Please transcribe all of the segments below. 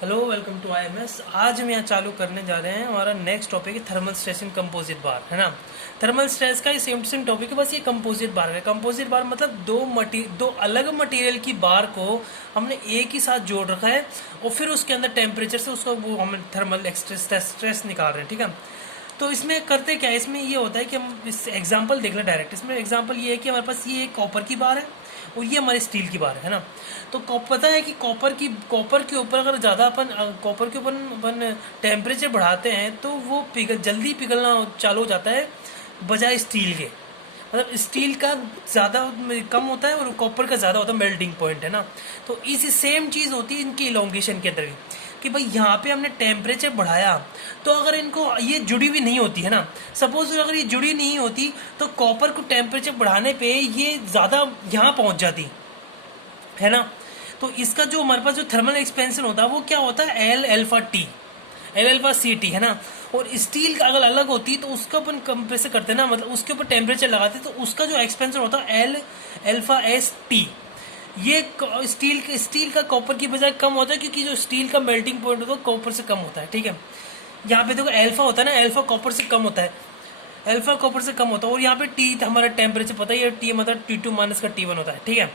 Hello, welcome to IMS. आज हम यहाँ चालू करने जा रहे हैं। हमारा नेक्स्ट टॉपिक है थर्मल स्ट्रेस इन कंपोजिट बार, है ना। थर्मल स्ट्रेस का ये सेम टू सेम टॉपिक है, बस ये कंपोजिट बार है। कंपोजिट बार मतलब दो अलग मटेरियल की बार को हमने एक ही साथ जोड़ रखा है और फिर उसके अंदर टेम्परेचर से उसका वो हम थर्मल स्ट्रेस निकाल रहे हैं, ठीक है। तो इसमें करते क्या है, इसमें ये होता है कि हम इस एग्जांपल देख लें डायरेक्ट। इसमें एग्जांपल ये है कि हमारे पास ये एक कॉपर की बार है और ये हमारी स्टील की बार है ना। तो पता है कि कॉपर के ऊपर अगर ज़्यादा कॉपर के ऊपर अपन टेम्परेचर बढ़ाते हैं तो वो जल्दी पिघलना चालू हो जाता है बजाय स्टील के। मतलब स्टील का ज़्यादा कम होता है और कॉपर का ज़्यादा होता है मेल्टिंग पॉइंट, है ना। तो इसी सेम चीज़ होती है इनकी इलोंगेशन के अंदर भी कि भाई यहाँ पे हमने टेम्परेचर बढ़ाया तो अगर इनको ये जुड़ी हुई नहीं होती है ना, सपोज अगर ये जुड़ी नहीं होती तो कॉपर को टेम्परेचर बढ़ाने पे ये ज़्यादा यहाँ पहुँच जाती है ना। तो इसका जो हमारे पास जो थर्मल एक्सपेंशन होता है वो क्या होता है L alpha T, L alpha C T, है ना। और स्टील का अगर अलग होती तो उसका अपन कंप्रेसर करते ना, मतलब उसके ऊपर टेम्परेचर लगाते तो उसका जो एक्सपेंशन होता है एल अल्फा एस टी। ये स्टील का कॉपर की बजाय कम होता है क्योंकि जो स्टील का मेल्टिंग पॉइंट होता है कॉपर से कम होता है, ठीक है। यहाँ पे देखो अल्फा होता है ना, अल्फा कॉपर से कम होता है, अल्फा कॉपर से कम होता है। और यहाँ पे टी हमारा टेम्परेचर पता ही है, टी मतलब T2 माइनस का T1 होता है, ठीक है।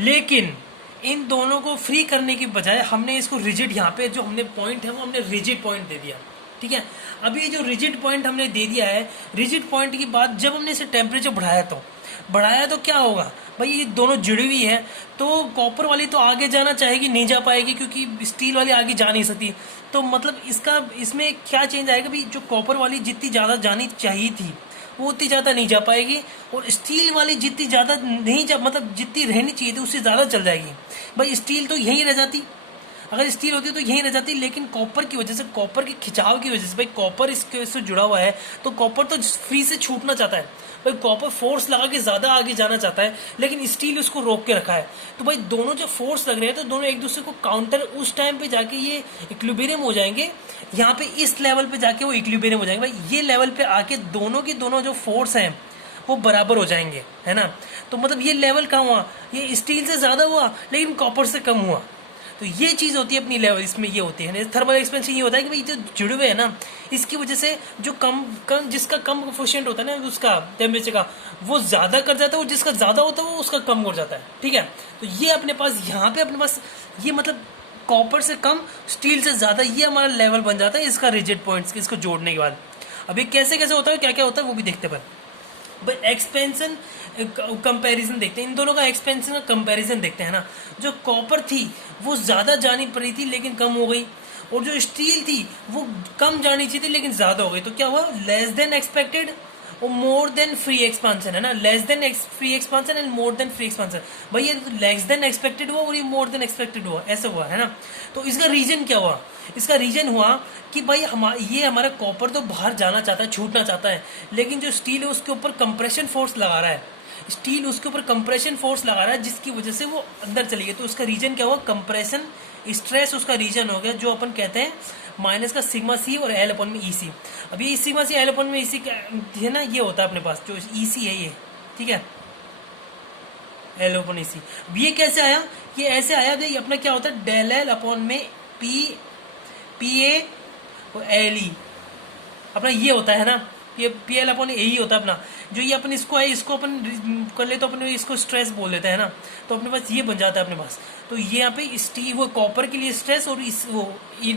लेकिन इन दोनों को फ्री करने की बजाय हमने इसको रिजिड, यहाँ पे जो हमने पॉइंट है वो हमने रिजिड पॉइंट दे दिया, ठीक है। अभी ये जो रिजिड पॉइंट हमने दे दिया है, रिजिड पॉइंट की बात जब हमने इसे टेम्परेचर बढ़ाया तो क्या होगा भाई, ये दोनों जुड़ी हुई है तो कॉपर वाली तो आगे जाना चाहेगी, नहीं जा पाएगी क्योंकि स्टील वाली आगे जा नहीं सकती। तो मतलब इसमें क्या चेंज आएगा भाई, जो कॉपर वाली जितनी ज़्यादा जानी चाहिए थी वो उतनी ज़्यादा नहीं जा पाएगी और स्टील वाली जितनी ज़्यादा नहीं जा मतलब जितनी रहनी चाहिए थी उससे ज़्यादा चल जाएगी। भाई स्टील तो यहीं रह जाती, अगर स्टील होती तो यहीं रह जाती, लेकिन कॉपर की वजह से, कॉपर के खिंचाव की वजह से, भाई कॉपर इसके से जुड़ा हुआ है तो कॉपर तो फ्री से छूटना चाहता है। भाई कॉपर फोर्स लगा के ज़्यादा आगे जाना चाहता है लेकिन स्टील उसको रोक के रखा है। तो भाई दोनों जो फोर्स लग रहे हैं तो दोनों एक दूसरे को काउंटर, उस टाइम पे जाके ये इक्विलिब्रियम हो जाएंगे। यहाँ पे इस लेवल पे जाके वो इक्विलिब्रियम हो जाएंगे। भाई ये लेवल पे आके दोनों की दोनों जो फोर्स हैं वो बराबर हो जाएंगे, है ना। तो मतलब ये लेवल कहाँ हुआ, ये स्टील से ज़्यादा हुआ लेकिन कॉपर से कम हुआ। तो ये चीज़ होती है अपनी लेवल, इसमें ये होती है थर्मल एक्सपेंशन। ये होता है कि भाई जो जुड़े हुए हैं ना, इसकी वजह से जो कम जिसका कम कोफिशिएंट होता है ना उसका टेम्परेचर का, वो ज़्यादा कर जाता है और जिसका ज़्यादा होता है वो उसका कम हो जाता है, ठीक है। तो ये अपने पास यहाँ पे अपने पास ये मतलब कॉपर से कम स्टील से ज़्यादा, ये हमारा लेवल बन जाता है इसका रिजिड पॉइंट्स, इसको जोड़ने के बाद। अभी कैसे कैसे होता है, क्या क्या होता है वो भी देखते हैं। भाई एक्सपेंशन कंपैरिजन देखते हैं, इन दोनों का एक्सपेंशन का कंपैरिजन देखते हैं ना। जो कॉपर थी वो ज़्यादा जानी पड़ी थी लेकिन कम हो गई, और जो स्टील थी वो कम जानी चाहिए थी लेकिन ज़्यादा हो गई। तो क्या हुआ, लेस देन एक्सपेक्टेड और मोर देन फ्री एक्सपांसन, है ना। Less than free expansion and more than free expansion. भाई ये लेस देन एक्सपेक्टेड हुआ और ये मोर देन एक्सपेक्टेड हुआ, ऐसा हुआ, है ना। तो इसका रीजन क्या हुआ, इसका रीजन हुआ कि भाई ये हमारा कॉपर तो बाहर जाना चाहता है, छूटना चाहता है, लेकिन जो स्टील है उसके ऊपर कंप्रेशन फोर्स लगा रहा है, स्टील उसके ऊपर कंप्रेशन फोर्स लगा रहा है जिसकी वजह से वो अंदर चली गई। तो उसका रीजन क्या हुआ, कंप्रेशन स्ट्रेस उसका रीजन हो गया, जो अपन कहते हैं माइनस का सिग्मा सी और एल अपन में ई सी। अब ये सिग्मा सी एल अपन में ई सी है ना, ये होता है अपने पास जो ई सी है ये, ठीक है, एल अपन ई सी। ये कैसे आया, ये ऐसे आया भाई, अपना क्या होता है डेल एल अपन में पी ए और एल ई, अपना ये होता है ना, ये पी एल अपन यही होता है अपना। जो ये अपन इसको है, इसको अपन कर ले तो अपन इसको स्ट्रेस बोल देते हैं ना, तो अपने पास ये बन जाता है अपने पास। तो ये यहाँ पे स्टी वो कॉपर के लिए स्ट्रेस और इस वो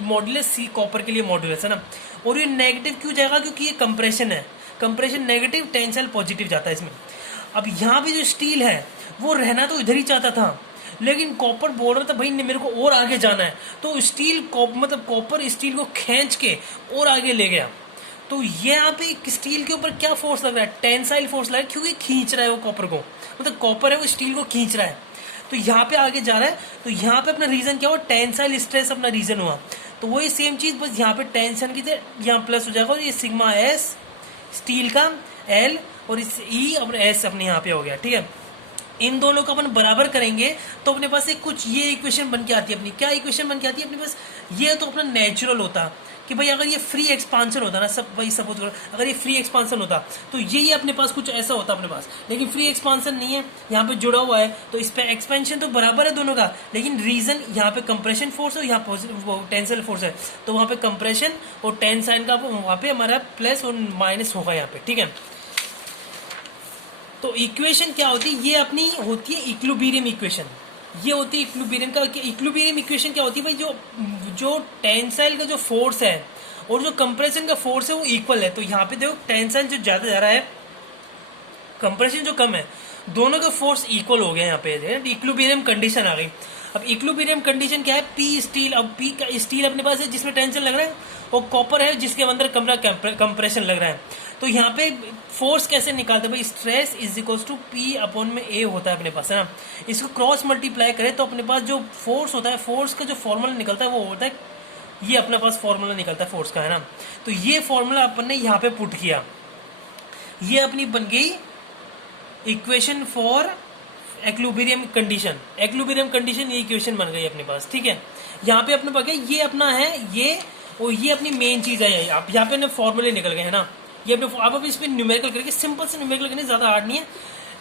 मॉडुलस सी कॉपर के लिए मॉडुलस, है ना। और ये नेगेटिव क्यों जाएगा, क्योंकि ये कंप्रेशन है, कंप्रेशन नेगेटिव, टेंशन पॉजिटिव जाता है इसमें। अब यहाँ पे जो स्टील है वो रहना तो इधर ही चाहता था, लेकिन कॉपर बोल रहा था भाई मेरे को और आगे जाना है, तो स्टील मतलब कॉपर स्टील को खींच के और आगे ले गया। तो ये यहाँ पे स्टील के ऊपर क्या फोर्स लग रहा है, टेंसाइल फोर्स लग रहा है, क्योंकि खींच रहा है वो कॉपर को, मतलब कॉपर है वो स्टील को खींच रहा है, तो यहाँ पे आगे जा रहा है। तो यहाँ पे अपना रीजन क्या हुआ, टेंसाइल स्ट्रेस अपना रीजन हुआ। तो वही सेम चीज, बस यहाँ पे टेंशन की यहाँ प्लस हो जाएगा और ये सिग्मा एस स्टील का एल और इस ई और एस अपने यहाँ पे हो गया, ठीक है। इन दोनों को अपन बराबर करेंगे तो अपने पास एक कुछ ये इक्वेशन बन के आती है अपनी। क्या इक्वेशन बन के आती है अपने पास? ये तो अपना नेचुरल होता कि भाई अगर ये फ्री एक्सपांशन होता ना, सब भाई सपोज करो अगर ये फ्री एक्सपांशन होता तो ये अपने पास कुछ ऐसा होता अपने पास, लेकिन फ्री एक्सपांशन नहीं है, यहाँ पे जुड़ा हुआ है तो इस पे एक्सपेंशन तो बराबर है दोनों का, लेकिन रीजन यहाँ पे कंप्रेशन फोर्स और यहाँ वो टेंसिल फोर्स है, तो वहाँ पे कंप्रेशन और टेंसाइन का वहाँ पे हमारा प्लस और माइनस होगा यहाँ पे, ठीक है। तो इक्वेशन क्या होती है? ये अपनी होती है इक्विलिब्रियम इक्वेशन। ये होती है इक्विलिब्रियम का। इक्विलिब्रियम इक्वेशन क्या होती है भाई? जो टेंसाइल का जो फोर्स है और जो कंप्रेशन का फोर्स है वो इक्वल है। तो यहाँ पे देखो टेंसाइल जो ज्यादा जा रहा है, कंप्रेशन जो कम है, दोनों का फोर्स इक्वल हो गया यहाँ पे, इक्विलिब्रियम कंडीशन आ गई। अब इक्विलिब्रियम कंडीशन क्या है? पी स्टील, अब पी का स्टील अपने पास है जिसमें टेंशन लग रहा है, और कॉपर है जिसके अंदर कंप्रेशन लग रहा है। तो यहाँ पे फोर्स कैसे निकालते हैं भाई? Stress is equal to P upon में ए होता है अपने पास, है ना। इसको क्रॉस मल्टीप्लाई करें तो अपने पास जो फोर्स होता है, फोर्स का जो फॉर्मूला निकलता है वो होता है, ये अपने पास फॉर्मूला निकलता है फोर्स का, है ना। तो ये फॉर्मूला अपन ने यहाँ पे पुट किया, ये अपनी बन गई equation for equilibrium condition. Equilibrium condition ये इक्वेशन बन गई अपने पास, ठीक है। यहाँ पे अपने पास ये अपना है ये, और ये अपनी मेन चीज है। आप यहाँ पे फॉर्मूले निकल गए, है ना। ये अपने आप इस पे न्यूमेरिकल करके, सिंपल से न्यूमेरिकल करने, ज्यादा हार्ड नहीं है,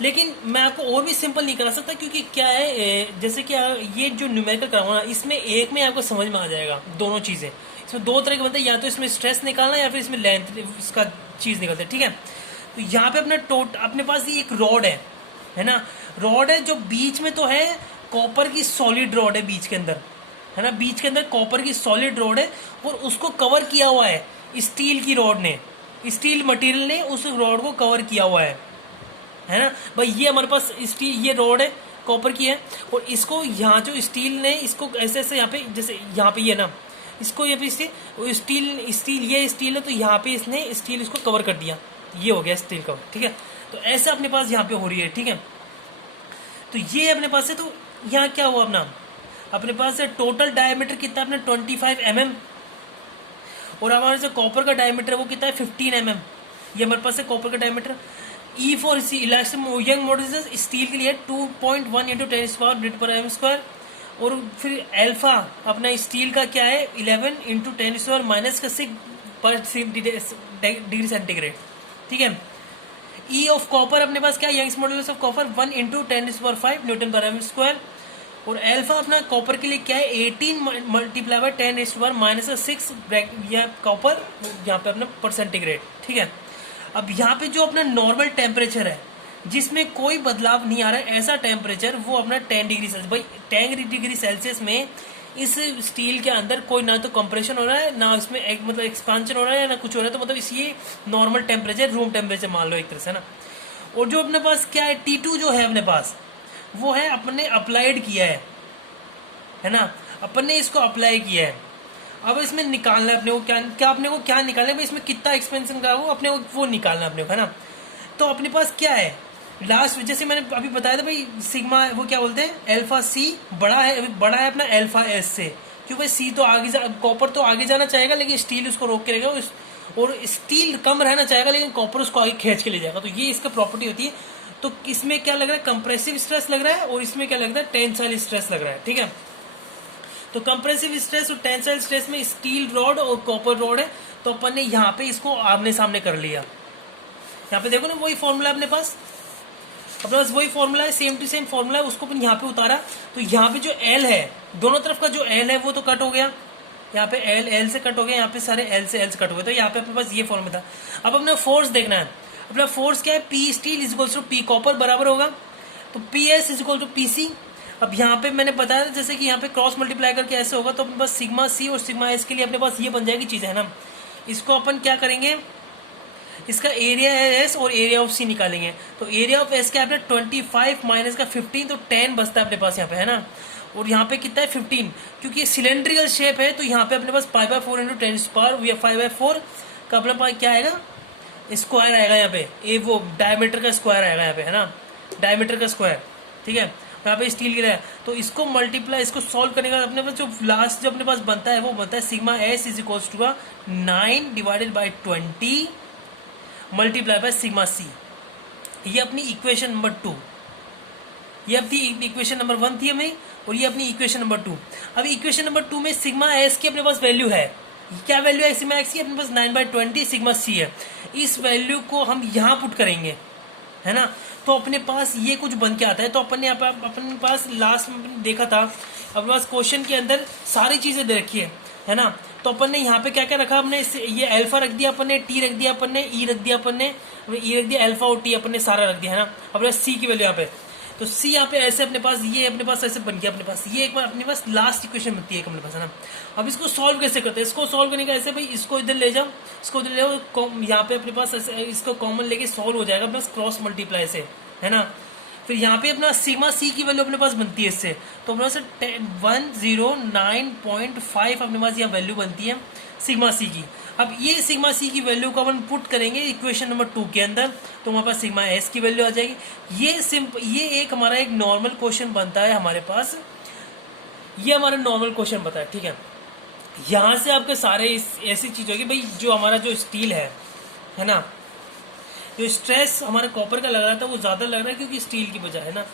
लेकिन मैं आपको और भी सिंपल नहीं करा सकता, क्योंकि क्या है, जैसे कि ये जो न्यूमेरिकल कराऊंगा ना, इसमें एक में आपको समझ में आ जाएगा दोनों चीजें। इसमें दो तरह के बनते हैं, या तो इसमें स्ट्रेस निकालना या फिर इसमें लेंथ इसका चीज निकलता है, ठीक है। तो यहाँ पे अपने पास ये एक रॉड है ना, रॉड है जो बीच में तो है, कॉपर की सॉलिड रॉड है बीच के अंदर, है ना। बीच के अंदर कॉपर की सॉलिड रॉड है और उसको कवर किया हुआ है स्टील की रॉड ने, स्टील मटेरियल ने उस रॉड को कवर किया हुआ है ना भाई। ये हमारे पास स्टील, ये रॉड है कॉपर की है, और इसको यहाँ जो स्टील ने इसको ऐसे ऐसे यहाँ पे, जैसे यहाँ पे ये ना, इसको ये पे स्टील ये स्टील है, तो यहाँ पे इसने स्टील इसको कवर कर दिया, ये हो गया स्टील कवर, ठीक है। तो ऐसा अपने पास यहाँ पे हो रही है, ठीक है। तो ये अपने पास है, तो यहाँ क्या हुआ अपने पास है टोटल डायमीटर कितना अपने 25 mm, और हमारे से कॉपर का डायमीटर वो कितना है 15 mm। ये हमारे पास है कॉपर का diameter. E for elastic young modulus steel के लिए 2.1 × 10⁻² और फिर अल्फा अपना स्टील का क्या है 11 × 10⁻⁶ सेंटीग्रेड, ठीक है। ई ऑफ कॉपर अपने पास क्या है? Young's modulus of copper 1 × 10⁵ Nm², और अल्फा अपना कॉपर के लिए क्या है 18 × 10⁻⁻⁶ या कॉपर यहाँ पे अपना परसेंटीग्रेड, ठीक है। अब यहाँ पे जो अपना नॉर्मल टेम्परेचर है जिसमें कोई बदलाव नहीं आ रहा है, ऐसा टेम्परेचर वो अपना 10 डिग्री सेल्सियस। भाई 10 डिग्री सेल्सियस में इस स्टील के अंदर कोई ना तो कंप्रेशन हो रहा है, ना इसमें मतलब एक्सपांशन हो रहा है, ना कुछ हो रहा है, तो मतलब इसी नॉर्मल टेम्परेचर, रूम टेम्परेचर मान लो एक तरह से ना। और जो अपने पास क्या है T2 जो है अपने पास, वो है अपने अप्लाइड किया है ना, अपन ने इसको अप्लाई किया है। अब इसमें निकालना है अपने को क्या अपने को क्या निकालना है, इसमें कितना एक्सपेंशन का वो अपने को वो निकालना है अपने को, है ना। तो अपने पास क्या है लास्ट, जैसे मैंने अभी बताया था भाई सिग्मा, वो क्या बोलते हैं अल्फा सी बड़ा है अपना अल्फा एस से, क्योंकि सी तो आगे कॉपर तो आगे जाना चाहेगा लेकिन स्टील उसको रोक के रहेगा, और स्टील कम रहना चाहेगा लेकिन कॉपर उसको आगे खींच के ले जाएगा। तो ये इसका प्रॉपर्टी होती है। तो इसमें क्या लग रहा है कंप्रेसिव स्ट्रेस लग रहा है, और इसमें क्या लग रहा है टेंसाइल स्ट्रेस लग रहा है, ठीक है। तो कंप्रेसिव स्ट्रेस और टेंसाइल स्ट्रेस में स्टील रॉड और कॉपर रॉड है, तो अपन ने यहाँ पे इसको आमने सामने कर लिया। यहाँ पे देखो ना वही फॉर्मूला अपने पास वही फॉर्मूला है, सेम टू सेम फॉर्मूला है, उसको अपन यहाँ पे उतारा। तो यहाँ पे जो एल है, दोनों तरफ का जो एल है वो तो कट हो गया, यहाँ पे एल से कट हो गया, यहाँ पे सारे एल से कट हो गए। तो यहाँ पे अपने पास ये फॉर्मूला था। अब अपने फोर्स देखना है, अपना फोर्स क्या है P steel is equal to P copper बराबर होगा, तो P S is equal to P C. अब यहाँ पे मैंने बताया जैसे कि यहाँ पे क्रॉस मल्टीप्लाई करके ऐसे होगा, तो अपने पास सिग्मा सी और सिग्मा एस के लिए अपने पास ये बन जाएगी चीज़, है ना। इसको अपन क्या करेंगे, इसका एरिया है एस और एरिया ऑफ सी निकालेंगे। तो एरिया ऑफ एस क्या है 25 माइनस का 15, तो 10 बचता है अपने पास यहाँ पे, है ना। और यहाँ पे कितना है 15, क्योंकि सिलेंड्रिकल शेप है, तो यहाँ पे अपने पास 5/4 × 10⁻, या 5/4 का अपने पास क्या आएगा स्क्वायर आएगा यहाँ पे, ये वो डायमीटर का स्क्वायर आएगा यहाँ पे, है ना, डायमीटर का स्क्वायर, ठीक है। यहाँ पे स्टील की है, तो इसको मल्टीप्लाई, इसको सॉल्व करने का अपने पास जो लास्ट जो अपने पास बनता है वो बनता है sigma S is equal to 9 / 20 multiply by sigma C. ये अपनी इक्वेशन नंबर 2, ये अपनी इक्वेशन नंबर 1 थी हमें, और ये अपनी इक्वेशन नंबर 2। अब इक्वेशन नंबर 2 में सिग्मा एस की अपने पास वैल्यू है, क्या वैल्यू है सिग्मा एक्स की? अपने पास 9/20 सिग्मा सी है। इस वैल्यू को हम यहाँ पुट करेंगे, है ना, तो अपने पास ये कुछ बन के आता है। तो अपन ने अपने पास लास्ट में देखा था, अपने पास क्वेश्चन के अंदर सारी चीजें दे रखी है ना। तो अपन ने यहाँ पे क्या क्या रखा, हमने ये अल्फा रख दिया, अपन ने टी रख दिया, अपन ने ई रख दिया, अपन ने ई रख दिया, अल्फा और टी अपन ने सारा रख दिया, है ना। अपने सी की वैल्यू यहाँ पे, तो सी यहाँ पे ऐसे अपने पास, ये अपने पास ऐसे बन गया अपने पास। ये एक बार अपने पास लास्ट इक्वेशन बनती है अपने पास, है ना। अब इसको सॉल्व कैसे करते हैं? इसको सॉल्व करने का ऐसे भाई, इसको इधर ले जाओ, इसको इधर ले जाओ, यहाँ पे अपने पास ऐसे इसको कॉमन लेके सॉल्व हो जाएगा अपने पास क्रॉस मल्टीप्लाई से, है ना। फिर यहाँ पे अपना सिग्मा सी की वैल्यू अपने पास बनती है इससे, तो अपने पास 109.5 अपने पास यहाँ वैल्यू बनती है सिग्मा सी की। अब ये सिग्मा सी की वैल्यू को अपन पुट करेंगे इक्वेशन नंबर 2 के अंदर, तो हमारे पास सिग्मा एस की वैल्यू आ जाएगी। ये एक हमारा एक नॉर्मल क्वेश्चन बनता है हमारे पास, ये हमारा नॉर्मल क्वेश्चन बनता है, ठीक है। यहाँ से आपके सारे ऐसी चीज होगी भाई, जो हमारा जो स्टील है ना, जो स्ट्रेस हमारे कॉपर का लग रहा था वो ज्यादा लग रहा है क्योंकि स्टील की वजह, है ना।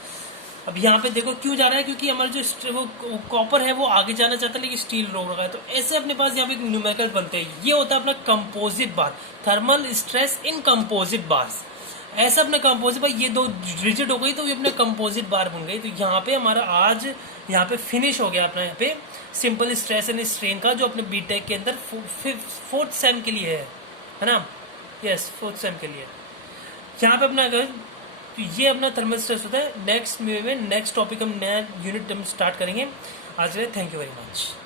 अब यहाँ पे देखो क्यों जा रहा है, क्योंकि हमारा जो वो कॉपर है वो आगे जाना चाहता है लेकिन स्टील रोक रखा है। तो ऐसे अपने पास यहाँ पे न्यूमेरिकल बनते हैं। ये होता है अपना composite bar, thermal stress in composite bars. ऐसा अपना कंपोजिट बार, ये दो रिजिड हो गई तो ये अपने कंपोजिट बार बन गई। तो यहाँ पे हमारा आज यहाँ पे फिनिश हो गया अपना यहाँ पे सिंपल स्ट्रेस एंड स्ट्रेन का, जो अपने बीटेक के अंदर 4th सेम के लिए है ना। यस, 4th सेम के लिए यहाँ पे अपना अगर तो ये अपना थर्मल स्ट्रेस होता है। नेक्स्ट में नेक्स्ट टॉपिक हम नया यूनिट हम स्टार्ट करेंगे। आज के लिए थैंक यू वेरी मच।